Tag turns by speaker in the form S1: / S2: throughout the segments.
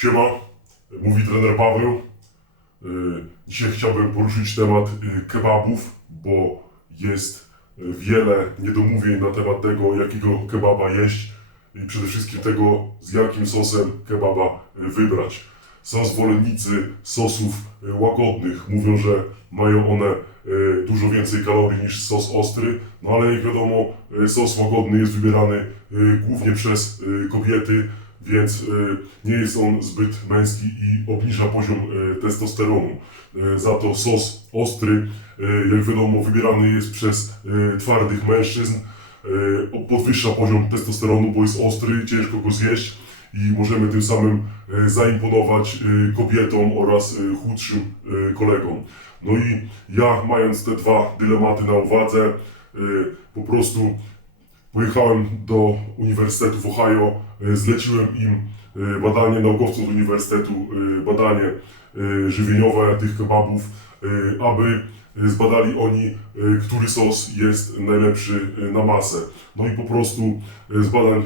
S1: Siema, mówi trener Paweł. Y, Dzisiaj chciałbym poruszyć temat y, kebabów, bo jest y, wiele niedomówień na temat tego, jakiego kebaba jeść i przede wszystkim tego, z jakim sosem kebaba wybrać. Są zwolennicy sosów łagodnych. Mówią, że mają one dużo więcej kalorii niż sos ostry, no ale jak wiadomo, sos łagodny jest wybierany głównie przez kobiety, więc y, nie jest on zbyt męski i obniża poziom y, testosteronu. Y, Za to sos ostry, jak wiadomo, wybierany jest przez twardych mężczyzn, podwyższa poziom testosteronu, bo jest ostry, ciężko go zjeść i możemy tym samym zaimponować kobietom oraz chudszym kolegom. No i ja, mając te dwa dylematy na uwadze, po prostu Pojechałem do Uniwersytetu w Ohio, y, zleciłem im y, badanie, naukowcom z Uniwersytetu, y, badanie żywieniowe tych kebabów, aby zbadali oni, który sos jest najlepszy na masę. No i po prostu z badań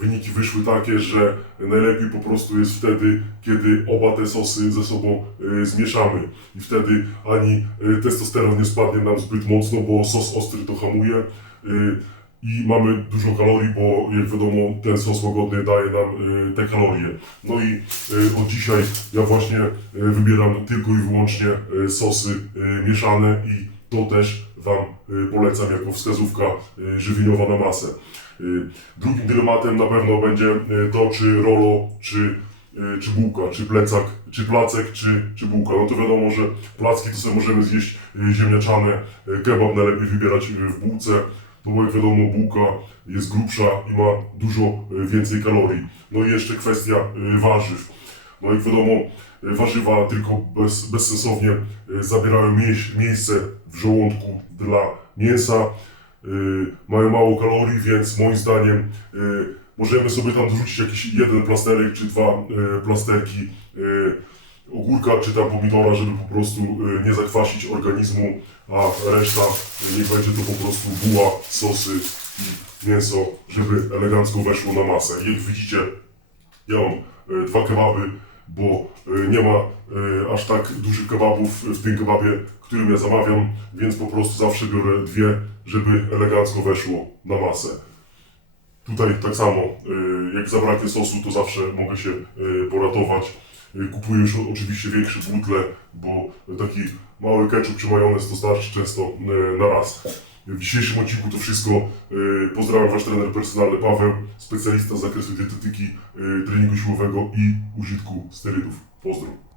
S1: wyniki wyszły takie, że najlepiej po prostu jest wtedy, kiedy oba te sosy ze sobą zmieszamy. I wtedy ani testosteron nie spadnie nam zbyt mocno, bo sos ostry to hamuje. I mamy dużo kalorii, bo jak wiadomo ten sos łagodny daje nam y, te kalorie. No i y, od dzisiaj ja właśnie y, wybieram tylko i wyłącznie sosy mieszane i to też Wam polecam jako wskazówka żywieniowa na masę. Drugim dylematem na pewno będzie to, czy rolo, czy, czy bułka, czy plecak, czy placek, czy, czy bułka. No to wiadomo, że placki to sobie możemy zjeść ziemniaczane, kebab najlepiej wybierać w bułce, bo jak wiadomo bułka jest grubsza i ma dużo y, więcej kalorii. No i jeszcze kwestia y, warzyw. No jak wiadomo, y, warzywa tylko bez, bezsensownie zabierają miejsce w żołądku dla mięsa, mają mało kalorii, więc moim zdaniem możemy sobie tam dorzucić jakiś jeden plasterek czy dwa plasterki ogórka czy tam pomidora, żeby po prostu nie zakwasić organizmu, a reszta niech będzie to po prostu buła, sosy i mięso, żeby elegancko weszło na masę. Jak widzicie, ja mam y, dwa kebaby, bo y, nie ma y, aż tak dużych kebabów w tym kebabie, którym ja zamawiam, więc po prostu zawsze biorę dwie, żeby elegancko weszło na masę. Tutaj tak samo, jak zabraknie sosu, to zawsze mogę się poratować. Kupuję już oczywiście większe butle, bo taki mały ketchup czy majonez to starczy często y, na raz. W dzisiejszym odcinku to wszystko. Y, Pozdrawiam Wasz trener personalny Paweł, specjalista z zakresu dietetyki, y, treningu siłowego i użytku sterydów. Pozdro.